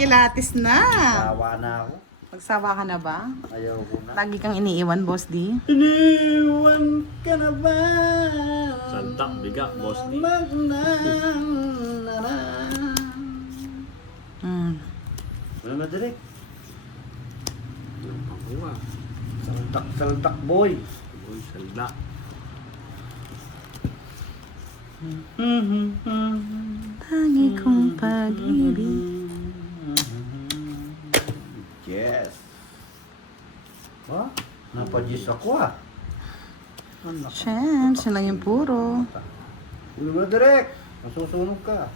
Kikilatis na. Sawa na ako. Magsawa ka na ba? Ayaw ko na. Lagi kang iniiwan, Boss D. Iniwan ka na ba? Santak, biga, Boss D. Wala na direct. Pangkuha. Saldak boy. Boy, salda. Tangi kong pag-ibig. Yes. Napadjis ako Anak. Champs, yun lang yung puro. Ulo mo na direct. Masusunog ka.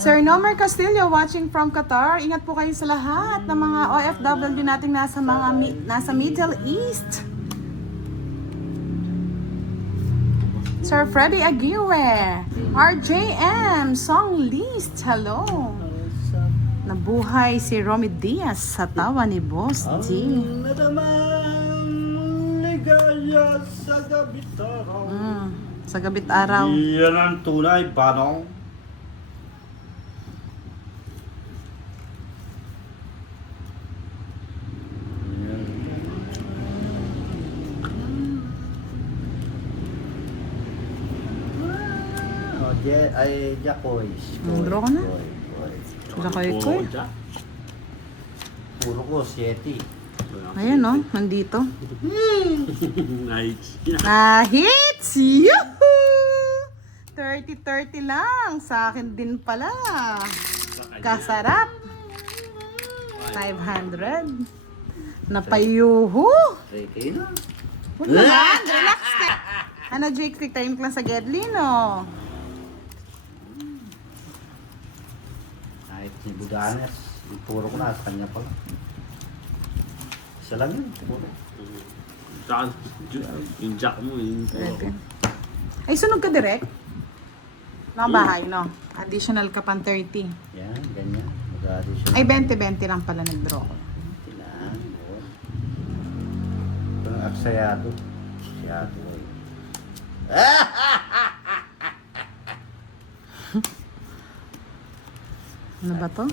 Sir Nomer Castillo watching from Qatar. Ingat po kayo sa lahat ng mga OFW nating nasa Middle East. Sir Freddy Aguirre, RJM, Song List, hello. Nabuhay si Romy Diaz sa tawa ni Boss D. Ang nadamang ligaya sa gabi't araw. Sa gabit araw. Iyan ang tunay, Banong. Ay, Jacoy. Draw ka na. Jacoy. Puro ko, 7. Ayan no, nandito. Nice. Hits! Yuhuu! 30-30 lang. Sa akin din pala. Kasarap. 500. Napayuhu. Okay na. Huwag naman, relax ka. Ano, Jake, take time lang sa Gedli, no? Kahit si Budanes, puro ko na, sa kanya pala. Isa lang yun, puro. Saan? Yung jack mo, yung Pwede. Ay, sunog ka direct? Nakabahay, no? Additional ka pang 30. Yan, ganyan. Mag-addition. Ay, 20-20 lang pala nag-draw ko. Kailangan, oh. Ito ang aksayado. Aksayado, eh. Ano ba to?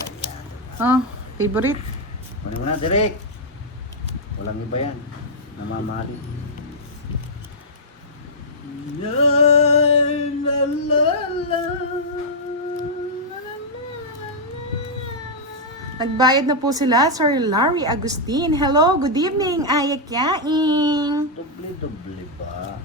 Oh, favorite. Kunin mo na, direct. Walang iba yan. Namamali. La, la, la, la. Nagbayad na po sila, Sir Larry Agustin. Hello, good evening, Ayakyaing. Doble-doble ba?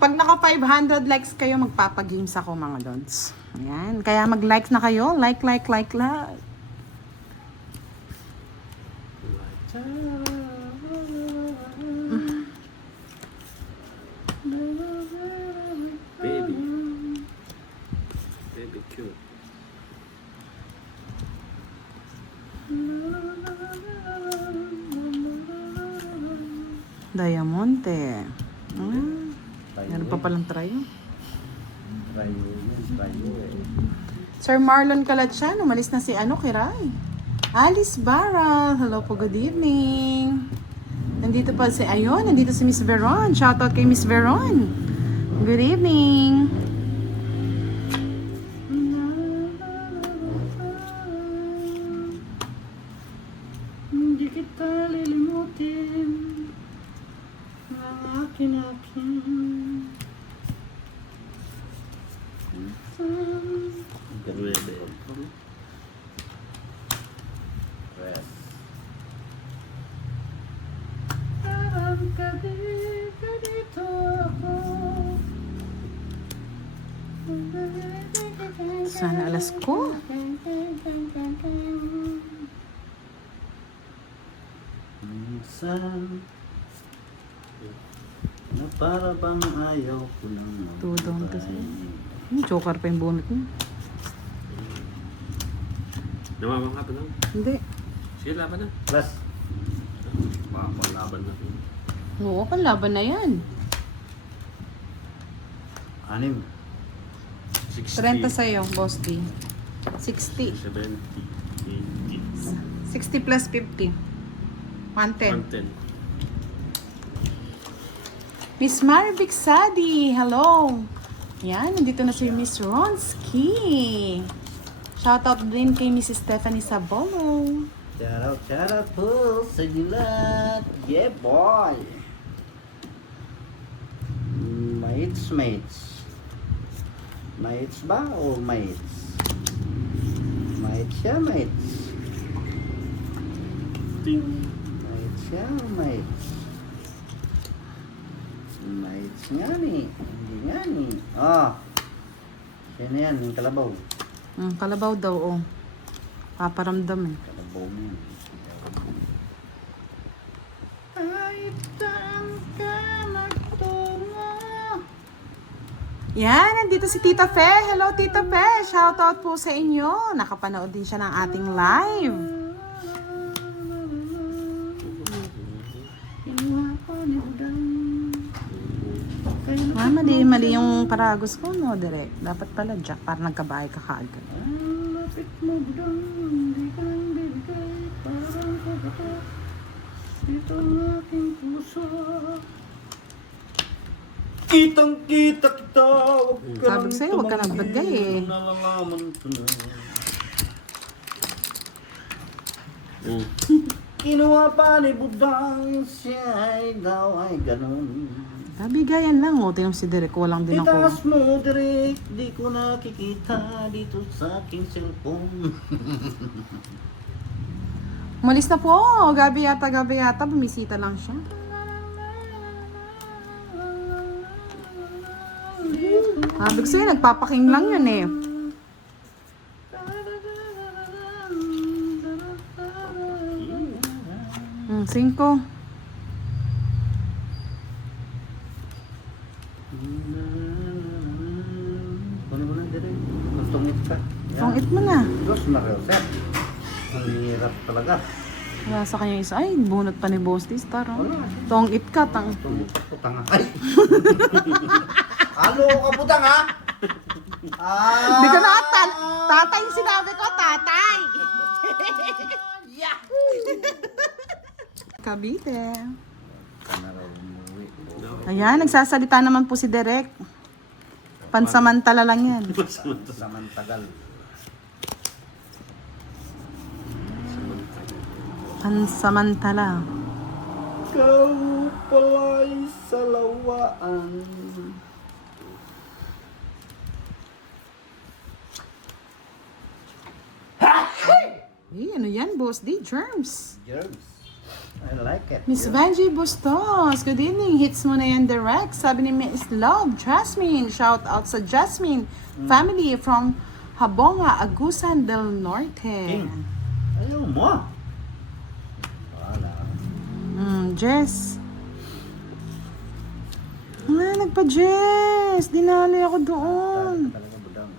Pag naka 500 likes kayo, magpapagames ako mga lods. Ayan, kaya mag-like na kayo. Like. baby. Baby cute. Diamante. Meron pa palang try. Trayo eh. Sir Marlon Kalatsan, umalis na si Kiray. Alice Barra, hello po, good evening. Nandito si Miss Veron. Shoutout kay Miss Veron. Good evening. Hindi kita lilimutin ang akin. Pwede. Rest. Parang ganito ako. Sana alas ko. Minsan na para bang ayaw ko lang Tudong to siya. Joker pa yung bunot niya. Namamang ka pa lang. Hindi. Sige, laban na. Plus, Laban na. Oo, panlaban na yan. 6. 60. 30 sa'yo, Boss D. 60. 70. 80. 60 plus 50. 110. 110. Miss Marivic Sadi, hello. Yan, nandito na si Miss Ronski. Shoutout din kay Miss Stephanie Sabolo. Shout out po sa inyo lahat. Yeah, boy. Mates. Mates ba o mates? Mates siya, mates. Mates siya o mates? Mates nga ni. Hindi nga ni. Oh. Sino yan? Yung kalabaw. Kalabaw daw, oh. Paparamdam eh. Kalabaw na yan. Ay, saan ka nagtungo? Yan, nandito si Tita Fe. Hello, Tita Fe. Shoutout po sa inyo. Nakapanood din siya ng ating live. Mali yung paragos ko, no, direct. Dapat pala, Jack, para nagkabahay ka kaagad. Lapit mo budang, hindi ka lang bibigay, parang kabato. Dito ang aking puso. Kitang-kita kita, huwag ka Sabi ko sa'yo, huwag ka nang bagay eh. Nalalaman ko na. Mm. Kinuha pa ni Budang, siya ay daw ay ganun. Bigayan lang, oh. Tingnan mo si Derek, walang din ako. Itaas mo direct, di ko nakikita dito sa aking cellphone. Umalis na po. Gabi yata. Bumisita lang siya. Sabi ko sa'yo, nagpapaking lang yun eh. 5. Kunin mo na direct. Tungit ka. Tungit mo na. Diyos na reset. Ang hirap talaga. Wala sa kanya isa. Ay, bunot pa ni Boss D. Star. Oh. Wala. Tongit ka, tang. Tungit ka, putang. Ay! Ano ka putang ha? Hindi ko na tatay yung sinabi ko, tatay. Cavite. Ka na raw umuwi. Ayan, nagsasalita naman po si Derek. Pansamantala lang yan. Samantagal. Pansamantala. Ikaw pala'y salawaan. Eh, ano yan, Boss D? Germs. Germs. I like it. Miss Vanjie Bustos, good evening. Hits mo na yan direct. Sabi ni Miss Love, Jasmine. Shout out sa Jasmine family from Habonga, Agusan del Norte. King. Ayaw mo. Wala. Jess. Nagpa-Jess. Dinali ako doon. Talaga budang.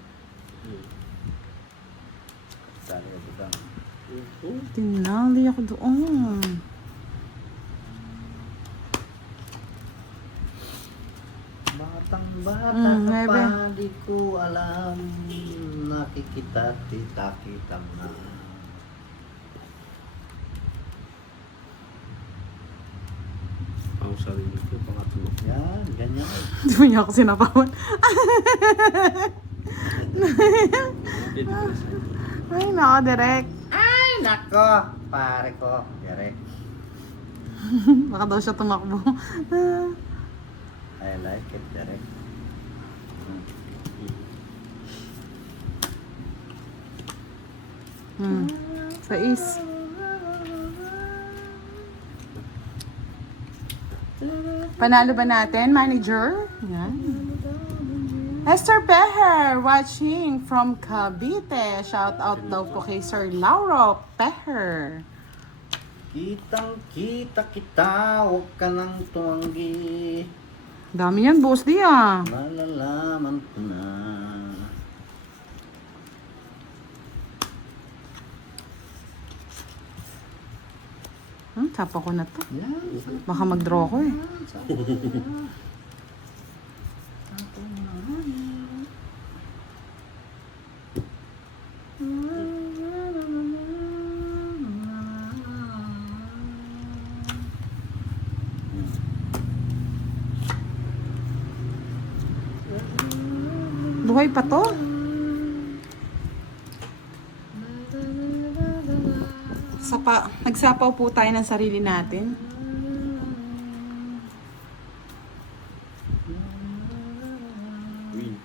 Talaga budang. Dinali ako doon. Batang-bata ka Maybe. pa, di ko alam. Nakikita, kita na. Ang sarili ko, pangatlo. Yan, ganyan. Hindi mo niya ako sinapawan. Pwede ko na sa'yo. Ay, nako, direct. Ay, nako! Pare ko. Direk. Baka daw siya tumakbo. I like it, Direk. Sais. Panalo ba natin, manager? Yan. Esther Peher, watching from Cavite. Shout out daw po kay Sir Lauro Peher. Kitang-kita kita, huwag ka nang tuwanggi. Dami yan, boss di ah. Malalaman ko na. Tapa ko na to. Yan. Baka mag-draw ko eh. Buhay pa to. Nagsapaw po tayo ng sarili natin. Win.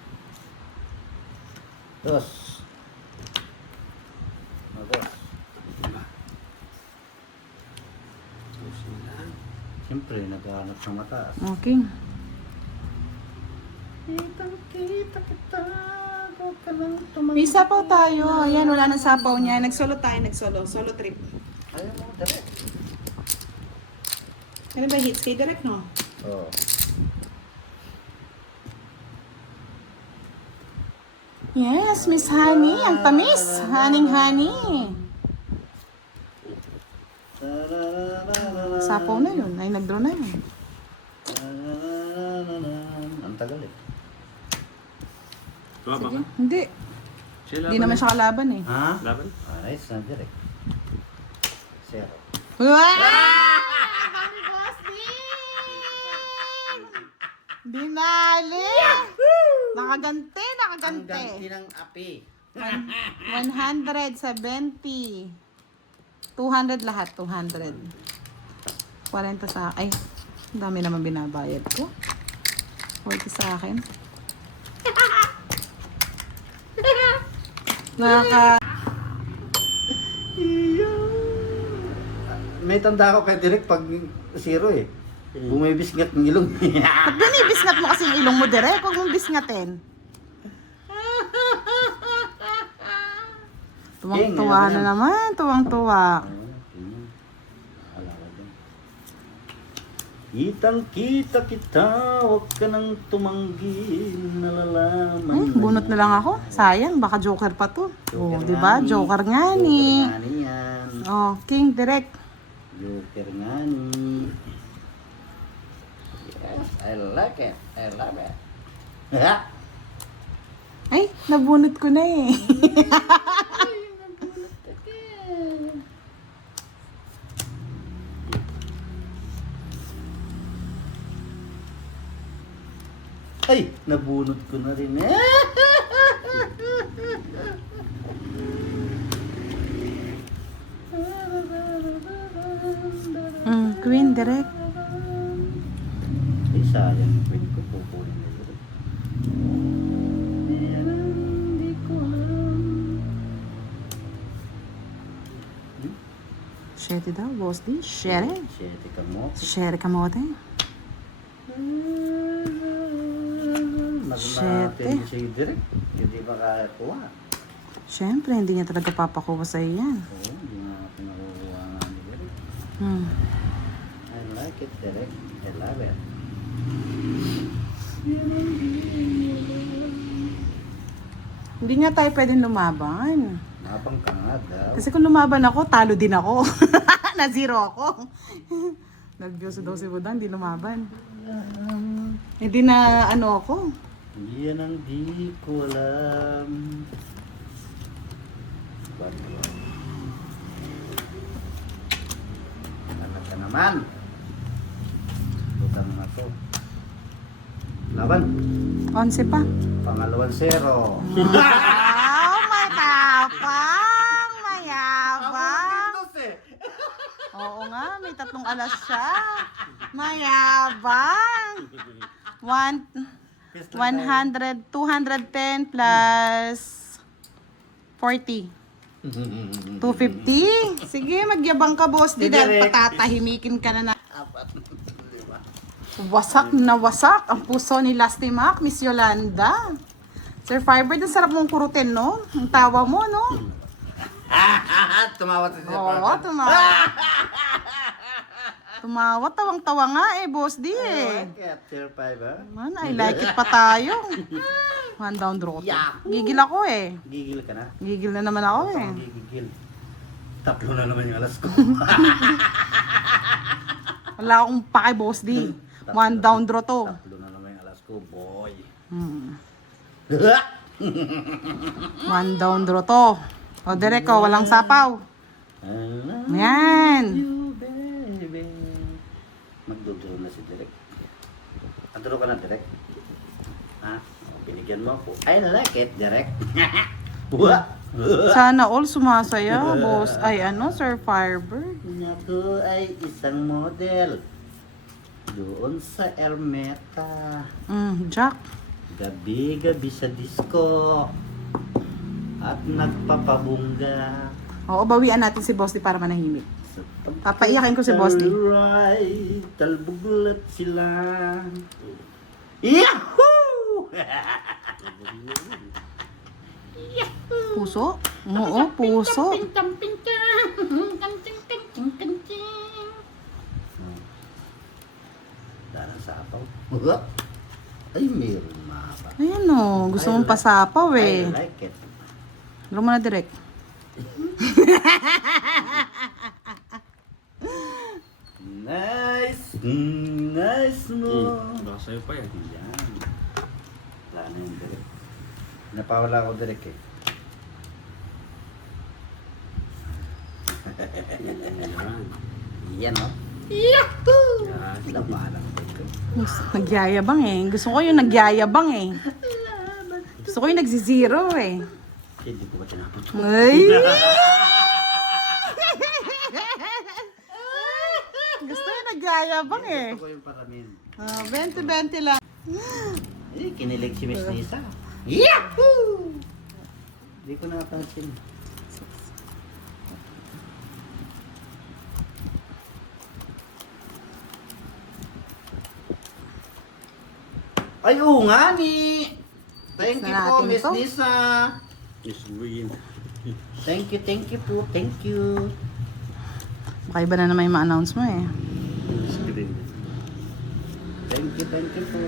Dos. Dos. Siyempre, naghahanap ng mataas. Okay. Kitang-kita kita, huwag ka lang tumanggi. May sapaw tayo. Ayan, wala nang sapaw niya. Nagsolo tayo, Solo trip. Ayaw mo, dali. Ano ba hits kay direct, no? Oo. Yes, Miss Honey. Ang tamis. Honey. Sapaw na yun. Ay, nag-draw na yun. Ang tagal eh. Tumama Sige. ka? Hindi. Siya Hindi naman siya kalaban eh. Ha? Laban? Ayos na direct. Zero. Dinali! Nakagante. Ang ganti ng api. 170. 200 lahat. 200. 40 sa... Ay, ang dami naman binabayad ko. 40 sa akin. May tanda ako kay direct pag zero eh. Bumibisngat ng ilong. Ba't binibisngat mo kasi yung ilong mo, direk? Huwag mong bisngatin. Tuwang-tuwa na naman. Tuwang-tuwa. Kitang-kita kita, huwag ka nang tumanggi, nalalaman. Bunot na lang ako. Sayang, baka joker pa to. Oh, di ba? Joker nga ni. Joker nga ni yan. Oh, king direct. Joker nga ni. Yes, I like it. I love it. Ay, nabunot ko na eh. Ay, nabunot ko na rin eh. Queen direct. Ay, sayang. Pwede ko pupunin na yun. Hindi ko alam. Shetty daw, boss di. Shetty. Siyete ka mo. Shetty kamote. Siyete. Natin si direct. Hindi makakuha. Siyempre, hindi niya talaga papakuha sa yan. Oo, hindi na natin nakukuha nga ni direct. I like it direct. I love it. Hindi nga tayo pwedeng lumaban. Mapang ka nga daw. Kasi kung lumaban ako, talo din ako. Na zero ako. Nag-views daw si Budang, hindi lumaban. Hindi na ano ako. Yan ang di ko alam. Anak ka naman. Butang na to. Laban. 11 pa. Pangalawang zero. Wow, may tapang. Mayabang. Oo nga, may 3 alas siya. Mayabang. 100, 210 plus 40. 250. Sige, magyabang ka, boss. Di dahil patatahimikin ka na. Wasak na wasak ang puso ni Lasty Mac, Miss Yolanda. Sir Fiber, ang sarap mong kurutin, no? Ang tawa mo, no? Tumawa si Oo, tumawa. Tumawa, tawang-tawa nga eh, boss di eh. Sir Fiber. Man, I like it pa tayo. One down draw. Gigil ako eh. Gigil ka na? Gigil na naman ako eh. Gigil. 3 na naman yung alas ko. Wala akong pake, boss di. One down draw to. 3 na naman yung alas ko, boy. One down draw to. O, direk ko, walang sapaw. Yan. You, baby. Magduduro na si Direk. Aduro ka na, Direk. Ha? Binigyan mo ako. I like it, direct. Buha. Sana all sumasaya, boss. Ay, ano, Sir Firebird? Ako ay isang model. Doon sa Ermeta. Jack. Gabi-gabi sa disco. At nagpapabungga. Oo, bawian natin si Boss D para manahimik. Papaiyakin ko si Boss D. Alright, talbuglat sila. Yahoo! Puso? Oo, puso. Dalang sapaw. Ay, mayroon mapa. Ayan o, gusto mong pasapaw I eh. like it. Lalo mo na direct. Nice! Nice mo! Baka sa'yo pa yan. Yan. Wala na yung direct. Napawala ako direct eh. Yan. Yan o. Yan. Labanan ko. Nagyayabang eh. Gusto ko yung nagyayabang eh. Gusto ko yung nagzi-zero eh. Hindi ko ba tinapos? Ay! Gusto yung nagyayabang eh. Gusto ko yung paramin. 20-20 lang. Eh, kinilig si Miss Nisa. Yahoo! Hindi ko napansin. Ay, oo nga ni. Thank you po, Natin Miss to. Nisa. Miss Green. Thank you po, thank you. Baka iba na naman yung ma-announce mo eh. Miss Green. Thank you po.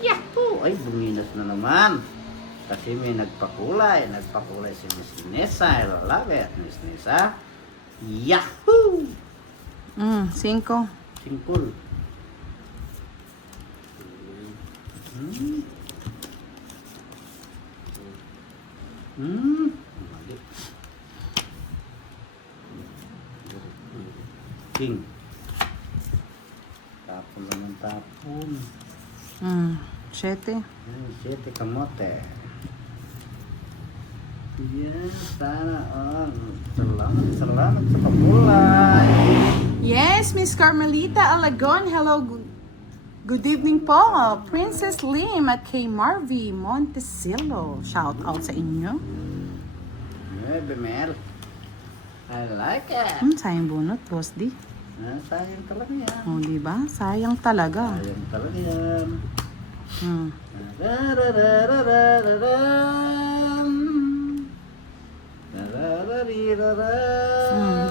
Yahoo! Ay, buminas na naman. Kasi may nagpakulay. Nagpakulay si Miss Nisa. I love it, Miss Nisa. Yahoo! 5. Simple. Mali. King. Tapon lang ng tapon. 7. Siyete kamote. Yan, sana all. Salamat sa pagkulay. Yes, Miss Carmelita Alagon. Hello. Good evening po. Princess Lim at kay Marvy Montecillo. Shout out sa inyo. Bemel. I like it. Sayang bunot, Boss D. Sayang talaga yan. O, diba? Sayang talaga. Sayang talaga yan. Hmm.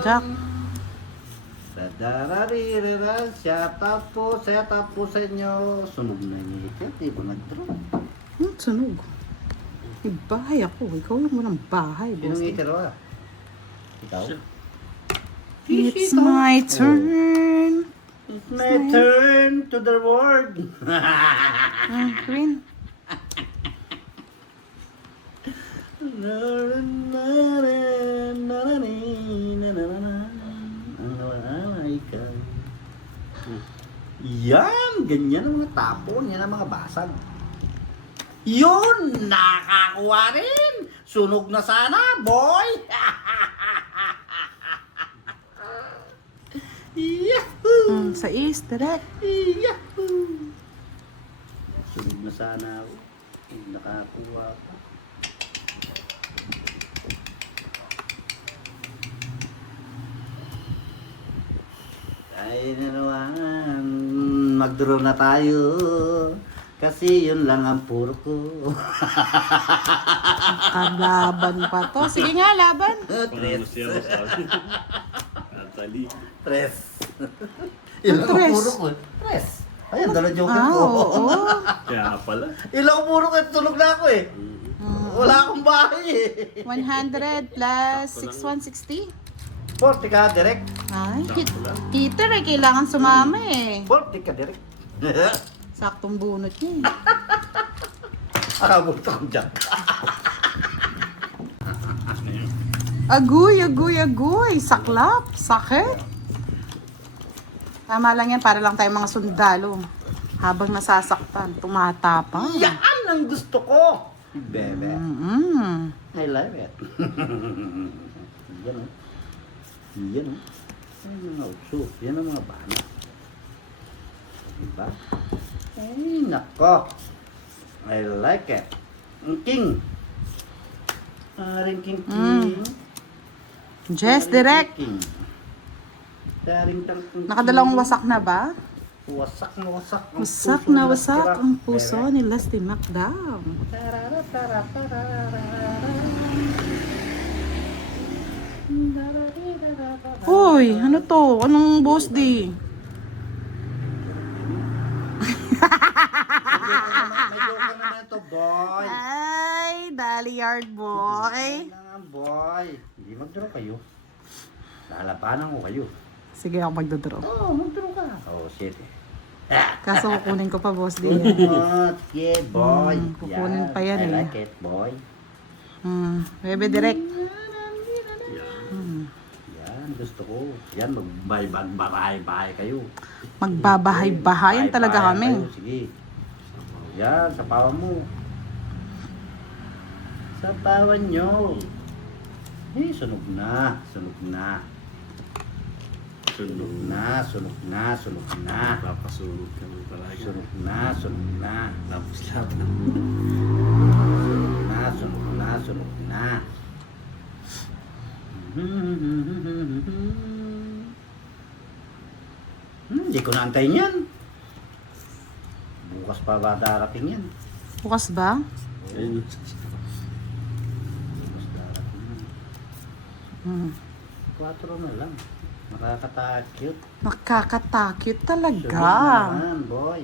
Jack. Set up po sa inyo. Sunog na yung ikat. Di ba nag-draw? Sunog. May bahay ako. Ikaw lang mo ng bahay, Boss Sinong D. itirawa? Ikaw? It's my turn. It's my turn to the world. Queen. Yan! Ganyan ang mga tapon. Yan ang mga basag. Yun! Nakakuha rin! Sunog na sana, boy! Yahoo! Sa east, direct. Yahoo! Sunog na sana ako. Nakakuha ko. Ay na naman, mag-draw na tayo. Kasi yun lang ang puro ko. Laban pa to. Sige nga, laban. Parang siya sabi. Natalie. Tres. Yun lang ang Tres? puro ko. Tres. Ayun, dala joker ko. Oo. Kaya pala. Ilang ang puro ko, tulog na ako eh. Wala akong bahay eh. 100 plus 6160. 40 ka, direct. Ay, Peter eh, kailangan sumama eh. 40 ka, direct. Saktong bunot niya eh. Akabot ako dyan. Aguy, aguy, aguy. Saklap, sakit. Tama lang yan, para lang tayong mga sundalo. Habang nasasaktan, tumatapang. Yan ang gusto ko! Bebe. Mm-mm. I love it. Yan o. Yan o. Yan ang mga utso. Yan ang mga bana. Diba? Ay, nako. I like it. Ang king. Aring king king. Jess, Aring direct. king. Daring tang king. Nakadalawang wasak na ba? Wasak na wasak. ang Wasak puso na ni wasak Lasty ang Rock. puso Bebe. ni Lasty Macdown. Uy, ano to? Anong boss di? Medyo ka naman ito, boy. Ay, Daliard boy. Kailangan, boy. Hindi mag-draw kayo. Lalabanan ko kayo. Sige, ako magdodraw. Oo, mag-draw ka. Oh, shit. Kaso kukunin ko pa boss di. Okay, boy. Kukunin pa yan I eh. like it, boy. Bebe direct. Yan, gusto ko. Yan, magbahay-bahay kayo. Magbabahay-bahayan talaga Bahay-bahay kami. kayo, sige. Yan, sapawan mo. Sapawan nyo. Eh, sunog na. Sunog na. Sunog na, sunog na, sunog na. Papasunod kami palagi. Sunog na, sunog na. Tapos lahat ng Sunog na, sunog na, sunog na. Hindi ko naantayin yan. Bukas pa ba darating yan? Bukas ba? ayun. Bukas darating yan. Hmm. 4 na lang. Makakatakot. Nakakatakot Sunod talaga. naman, boy.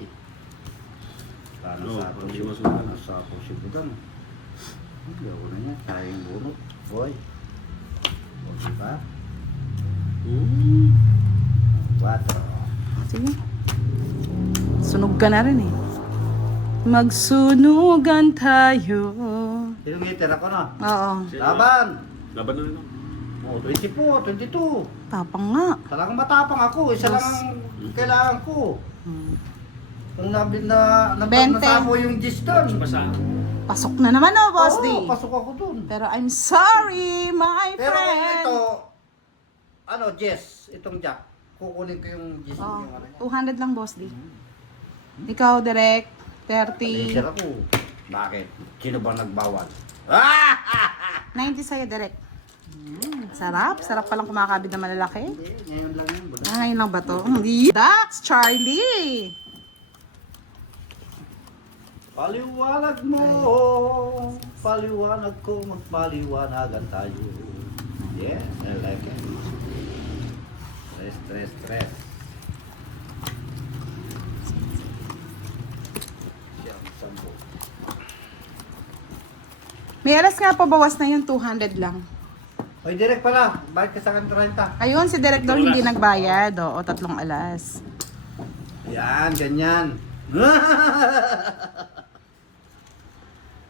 Sana No, sa hindi si masunod. Sana sa ako si Budang. Hindi ako na niya. Kayang bunot, boy. O, diba? 4. Sige. Sunog ka na rin eh. Magsunugan tayo. Kilometer ako na. Oo. Laban! Laban na rin ako. O, 24, 22. Tapang nga. Talagang matapang ako. Isa lang ang kailangan ko. Kung Bente. nasamo yung gis doon. Basta, Pasok na naman oh, boss D. Oo, pasok ako doon. Pero I'm sorry, my Pero kung friend. ito, ano, Jess, itong jack, kukunin ko yung Jess Oh, yung ano niya. 200 lang, boss D. Ikaw, direct, 30. Laser ako. Bakit? Sino bang nagbawal? 90 sa'yo, direct. Sarap. Sarap palang kumakabit na malalaki. Hindi, ngayon lang yun. Budang. Ay, lang ba to? Hindi. Dax, Charlie. Paliwanag mo, paliwanag ko, magpaliwanagan tayo. Yeah, I like it. Stress. Siyang sambo. May alas nga pa, bawas na yung 200 lang. Oy, direct pala. Bakit ka sa akin 30? Ayun, si direct daw hindi nagbayad. Oo, 3 alas. Yan, ganyan.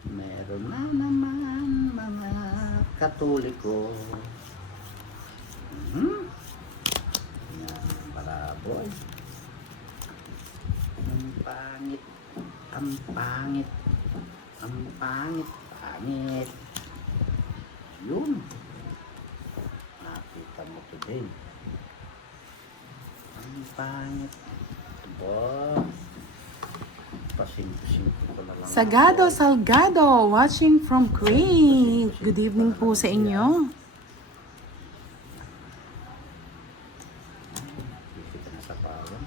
Meron na naman mga Katoliko. Yan, baraboy. Ang pangit. Ang pangit. Ang pangit. Pangit. Yun. Nakita mo today. Ang pangit. Ba? Pasimpo-simpo ko na lang. Sagado Salgado, watching from Crete. Good evening po sa inyo. Hindi ka na sa pawan.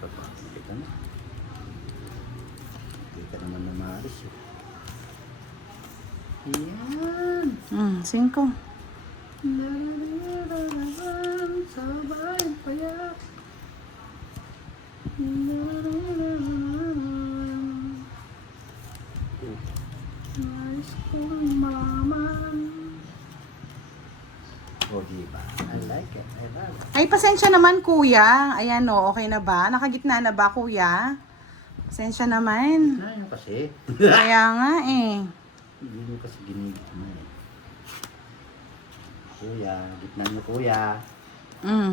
Sa pawan kita na. Hindi ka naman na maalis eh. Yan. 5. Sabay payak. Nais kong malaman. O, diba? I like it. I love it. Ay, pasensya naman kuya. Ayan o, okay na ba? Nakagitna na ba kuya? Pasensya naman. Na yun kasi. Kaya nga eh. Hindi nyo kasi ginigit na eh. Kuya, gitna nyo kuya.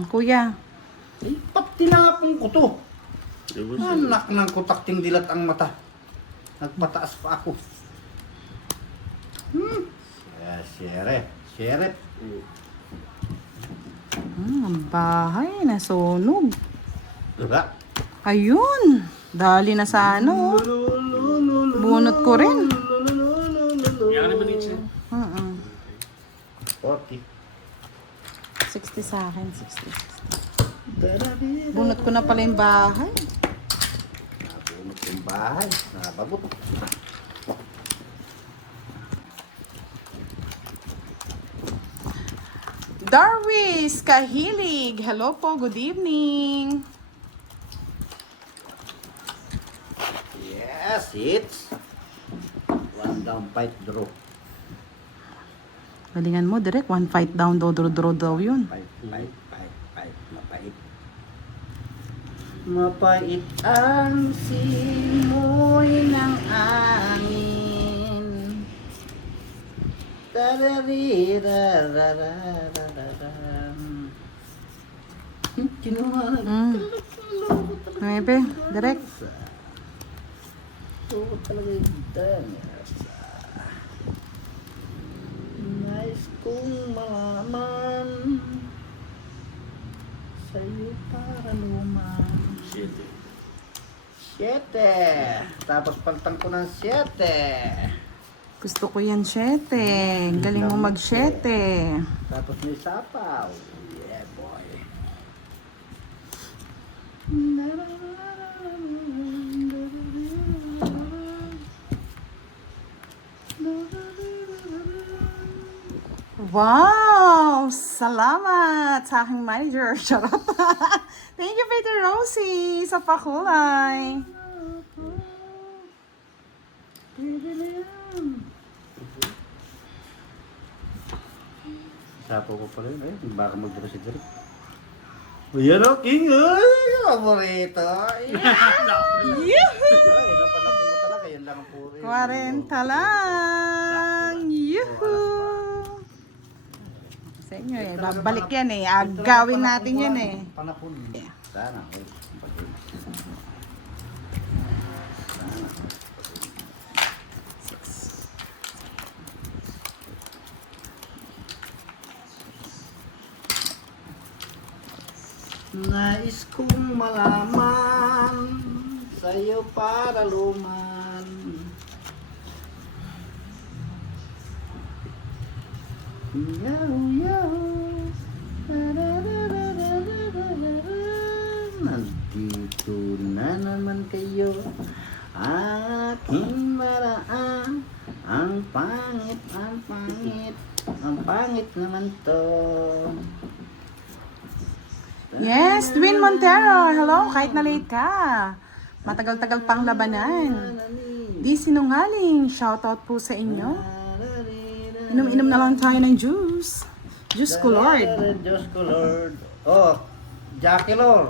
Kuya. Eh, pati tinapon ko to. Diba? Anak ng kutakting dilat ang mata. Nagpataas pa ako. Sheriff. Sheriff. Ang bahay, nasunog. Diba? Ayun. Dali na sa ano. Bunot ko rin. Yan naman yun siya. 40. 60 sa akin, 60. Bunot ko na pala yung bahay. Nabunot yung bahay. Nabagot. Darwis Kahilig. Hello po, good evening. Yes, it's one down, 5 draw. Galingan mo, direct. One fight down, draw daw yun. 5. Mapait ang simoy ng angin. Tararirararararam. Kinuha na. 9, direct. Ito talaga yung danas. Nais kong malaman sa'yo para luman. Shit. 7. Tapos paltang ko ng 7. Gusto ko yan, 7. Galing mo mag 7. Tapos may sapaw. Yeah, boy. Wow! Salamat sa aking manager. Charot. Thank you, Peter Rosie, sa pakulay. Sapo ko pa rin. Ay, baka mag-draw si Derek. O yan o, King! Ay, paborito! Yahoo! Ay, napanapon ko talaga. Yan lang ang puri. 40 lang. Yuhuu! Sa inyo eh. Babalik yan eh. Agawin natin yan eh. Panapon. Yeah. Sana. Nais kong malaman sa'yo para luman. Yaw, yaw. Nandito na naman kayo, aking maraan. Ang pangit, ang pangit, ang pangit naman to. Yes, Dwayne Montero. Hello, kahit na late ka. Matagal-tagal pang labanan. Di sinungaling. Shoutout po sa inyo. Inom-inom na lang tayo ng juice. Juice ko, Lord. Diyos ko, Lord. Oh, Jackie Lord.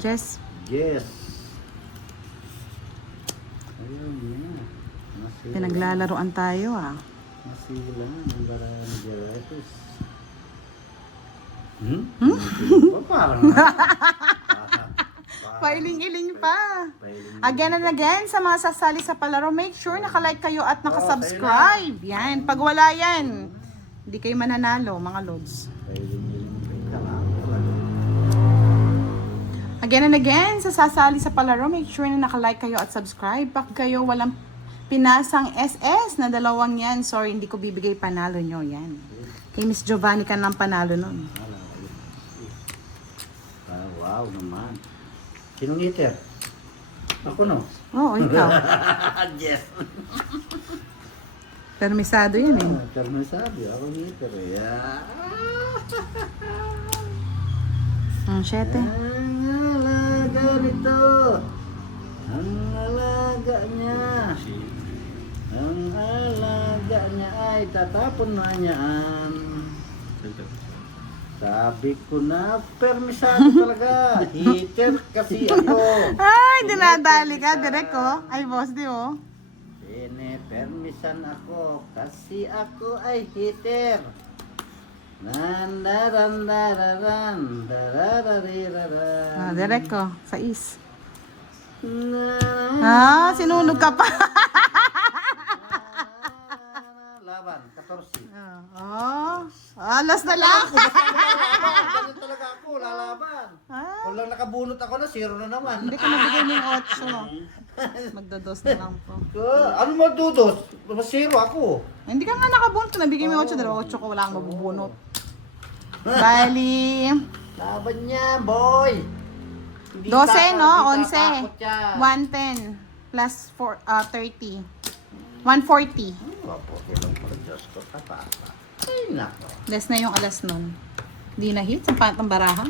Jess. Yes. Ayun na. Masila. Pinaglalaroan tayo ah. Masila. Ang barang Jeritos. Parang Pailing-iling pa. Again and again, sa mga sasali sa palaro, make sure nakalike kayo at nakasubscribe. Yan. Pag wala yan, hindi kayo mananalo, mga lods. Again and again, sa sasali sa palaro, make sure na nakalike kayo at subscribe. Pag kayo walang pinasang SS na dalawang yan, sorry, hindi ko bibigay panalo nyo. Yan. Kay Miss Giovanni ka ng panalo nun. Wow naman. Sinong eater? Ako no? Oo, ikaw. Yes. Permisado yan eh. Karma sabi, ako eater. Yeah. Ang 7. Ang alaga nito. Ang alaga niya. Ang alaga niya ay tatapon na niyaan. Sabi ko na, permisado talaga. Hitter kasi ako. Ay, dinadali ka, direk ko. Ay, boss, di oh. Permisan ako kasi ako ay hitter. Nandarandararan, dararariraran. Ah, direk ko. Sa is. Na- Sinunog ka pa. Laban, 14. Alas na lang. Ganun talaga ako, lalaban. Ah, Kung lang nakabunot ako na, 0 na naman. hindi ka nabigay ng 8. Magdados na lang po. Ano mo dudos? Mas 0 ako. Hindi ka nga nakabunot. Nabigay mo yung 8. Dalawa 8 ko. Wala kang mabubunot. Bali. Laban niya, boy. Hindi 12, takot, no? hindi 11. tatakot yan. 110 plus 30. 140. Opo, kailang pala Diyos ko, tataka. Ay, nako. Less na yung alas nun. Hindi na hit sa pantang baraha.